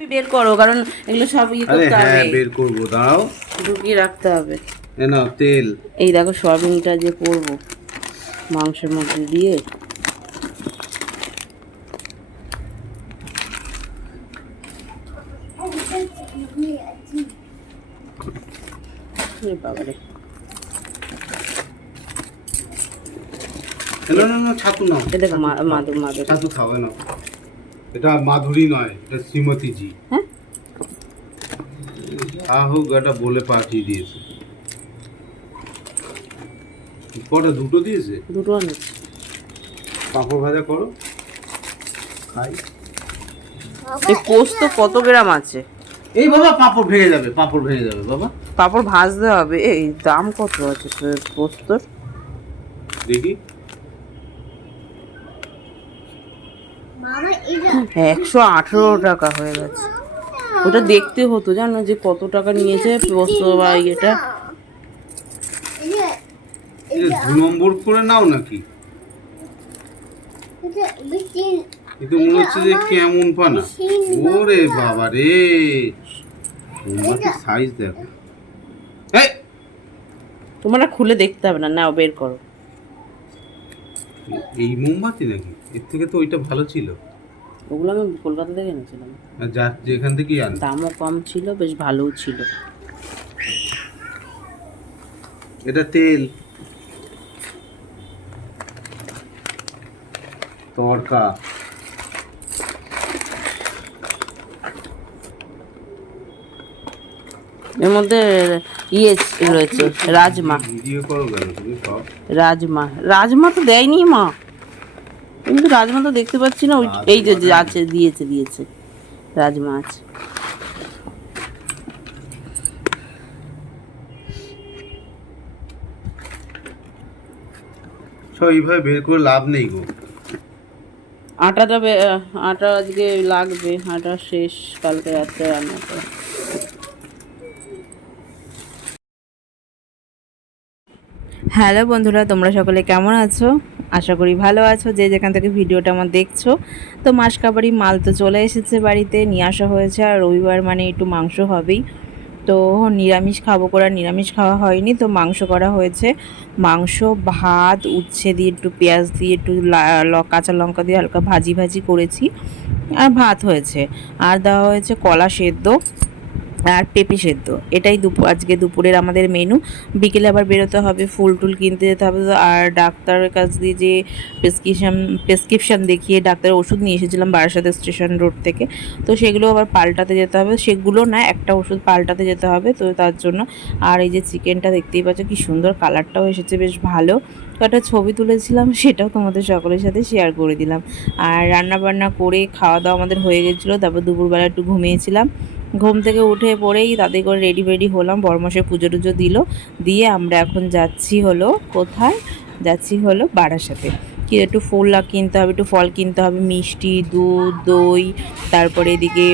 বের করো কারণ এগুলো সব ইয়ে করতে হ্যাঁ বের করব দাঁড়াও ঢুকিয়ে রাখতে হবে। এ নাও তেল। এই দেখো সয়াবিনটা যে করব মাংসের মধ্যে দিয়ে। বাবারে। ছাতু নাও। এ দেখো মাদুর মাদুর ছাতু খাও এ নাও। এটা মাধুরী নয় এটা শ্রীমতীজি। হ্যাঁ? হোক এটা বলে পাঠিয়ে দিয়েছে। কটা দুটো দিয়েছে? দুটো পাঁপড় ভাজা করো খাই। এই পোস্ত কত গ্রাম আছে? এই বাবা পাঁপড় ভেঙে যাবে পাঁপড় ভেঙে যাবে বাবা। পাপড় ভাজতে হবে এই দাম কত আছে পোস্তর? দেখি। একশো আঠেরো টাকা হয়ে গেছে। ওটা দেখতে হতো জানো যে কত টাকা নিয়েছে পোস্ত বা ইয়েটা। এটা দু নম্বর করে নাও নাকি? কিন্তু মনে হচ্ছে যে কেমন পানা। ওরে বাবা রে। সাইজ দেখো? তোমার খুলে দেখতে হবে না নাও বের করো। এই মোমবাতি নাকি? এর থেকে তো ওইটা ভালো ছিল। ওগুলো আমি কলকাতা থেকে এনেছিলাম। আর যা যেখান থেকে আন। দামও কম ছিল বেশ ভালোও ছিল। এটা তেল। তড়কা এর মধ্যে ইয়ে রয়েছে রাজমা। রাজমা। রাজমা তো দেয়নি মা। কিন্তু রাজমা তো দেখতে পাচ্ছি না ওই এই যে আছে দিয়েছে দিয়েছে। রাজমা আছে। এইভাবে বের করে লাভ নেই গো। আটাটা আটা আজকে লাগবে আটা শেষ কালকে রাত্রে রান্না করে হ্যালো বন্ধুরা, তোমরা সকলে কেমন আছো? আশা করি ভালো আছো। যে যেখান থেকে ভিডিওটা আমার দেখছ, তো মাসকাবারি মাল তো চলে এসেছে বাড়িতে, নিয়ে আসা হয়েছে। আর রবিবার মানে একটু মাংস হবেই। তো নিরামিষ খাব করা নিরামিষ খাওয়া হয়নি, তো মাংস করা হয়েছে। মাংস, ভাত, উচ্ছে দিয়ে একটু পেঁয়াজ দিয়ে একটু কাঁচা লঙ্কা দিয়ে হালকা ভাজি ভাজি করেছি। আর ভাত হয়েছে। আর দেওয়া হয়েছে কলা সেদ্ধ। আর পেঁপে সেদ্ধ। এটাই দুপুর আজকে দুপুরের আমাদের মেনু বিকেলে আবার বেরোতে হবে, ফুল টুল কিনতে যেতে হবে। আর ডাক্তারের কাছ দিয়ে যে প্রেসক্রিপশন প্রেসক্রিপশন দেখিয়ে ডাক্তারের ওষুধ নিয়ে এসেছিলাম বারাসাতে স্টেশন রোড থেকে। তো সেগুলো আবার পাল্টাতে যেতে হবে। সেগুলো না, একটা ওষুধ পাল্টাতে যেতে হবে। তো তার জন্য আর এই যে চিকেনটা দেখতেই পাচ্ছ, কি সুন্দর কালারটাও এসেছে, বেশ ভালো। একটা ছবি তুলেছিলাম, সেটাও তোমাদের সকলের সাথে শেয়ার করে দিলাম। আর রান্না বান্না করে খাওয়া দাওয়া আমাদের হয়ে গেছিল। তারপর দুপুরবেলা একটু ঘুমিয়েছিলাম। ঘুম থেকে উঠে পড়েই তাদের করে রেডি ফেডি হলাম। বরমাসে পুজো টুজো দিল। দিয়ে আমরা এখন যাচ্ছি হলো কোথায়? যাচ্ছি হলো বারাসাতে। কি একটু ফুল কিনতে হবে, একটু ফল কিনতে হবে, মিষ্টি, দুধ, দই, তারপরে এদিকে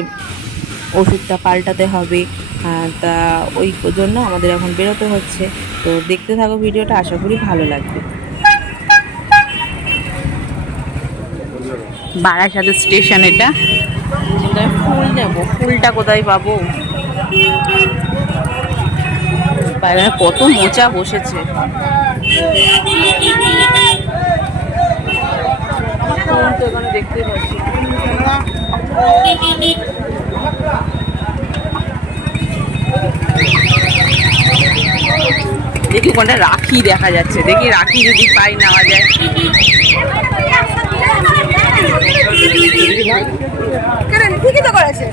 ওষুধটা পাল্টাতে হবে। তা ওই জন্য আমাদের এখন বেরোতে হচ্ছে। তো দেখতে থাকো ভিডিওটা, আশা করি ভালো লাগবে। বারাসাতে স্টেশন এটা। কোথায় ফুল নেব? ফুলটা কোথায় পাবো? বাইরে কত মোচা বসেছে। দেখতে পাচ্ছি। দেখি কোনটা রাখি দেখা যাচ্ছে। দেখি রাখি যদি পাই নেওয়া যায়। ঠিকই তো করেছে।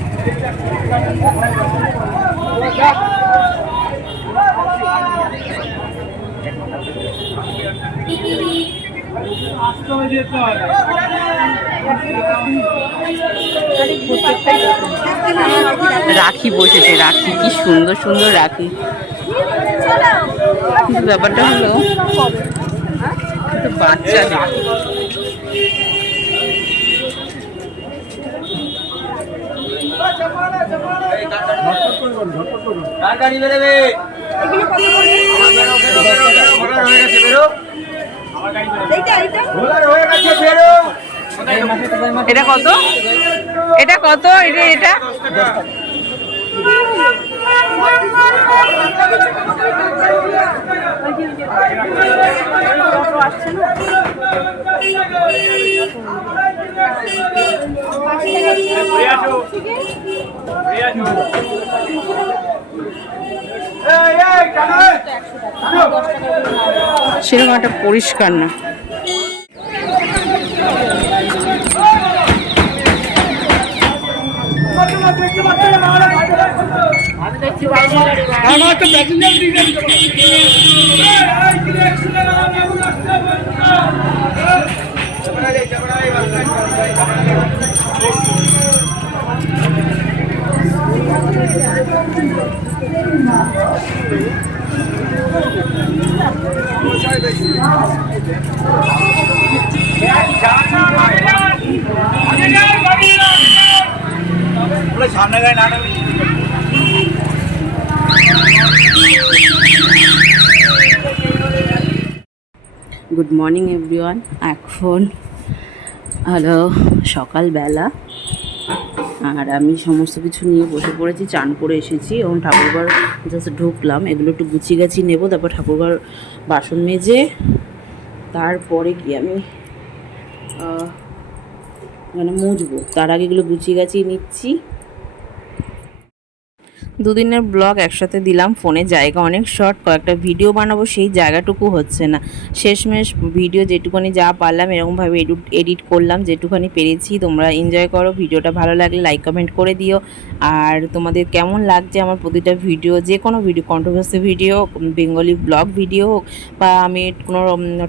রাখি বসেছে রাখি কি সুন্দর সুন্দর রাখি। কিন্তু ব্যাপারটা হলো একটু এটা কত? এটা কত? এটা এটা? সেরকম একটা পরিষ্কার না সামনে গায়ে না গুড মর্নিং এভরিওয়ান এখন, হলো সকালবেলা। আর আমি সমস্ত কিছু নিয়ে বসে পড়েছি, চান করে এসেছি এবং ঠাকুরঘর জাস্ট ঢুকলাম। এগুলো একটু গুছিয়ে গাছি নেব, তারপর ঠাকুরঘর বাসন মেজে তারপরে কি আমি মানে মুছবো। তার আগে এগুলো গুছিয়ে গাছিয়ে নিচ্ছি। দুদিনের ব্লগ একসাথে দিলাম ফোনে, জায়গা অনেক শর্ট, কয়েকটা ভিডিও বানাবো, সেই জায়গাটুকু হচ্ছে না। শেষমেশ ভিডিও যেটুকুনি যা পারলাম, এরকমভাবে এডিট এডিট করলাম যেটুখানি পেরেছি, তোমরা এনজয় করো। ভিডিওটা ভালো লাগলে লাইক কমেন্ট করে দিও। আর তোমাদের কেমন লাগছে আমার প্রতিটা ভিডিও, যে কোনো video controversy video Bengali blog video হোক, বা আমি কোনো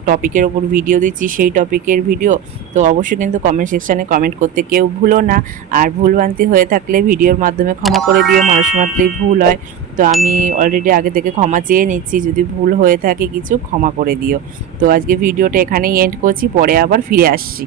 টপিকের ওপর ভিডিও দিচ্ছি, সেই টপিকের ভিডিও তো অবশ্যই কিন্তু কমেন্ট সেকশানে কমেন্ট করতে কেউ ভুলো না। আর ভুলভ্রান্তি হয়ে থাকলে ভিডিওর মাধ্যমে ক্ষমা করে দিও মানুষ মাত্রই ভুল হয়, তো আমি অলরেডি আগে থেকে ক্ষমা চেয়ে নিচ্ছি। যদি ভুল হয়ে থাকে কিছু, ক্ষমা করে দিও। তো আজকে ভিডিওটা এখানেই এন্ড করছি, পরে আবার ফিরে আসছি।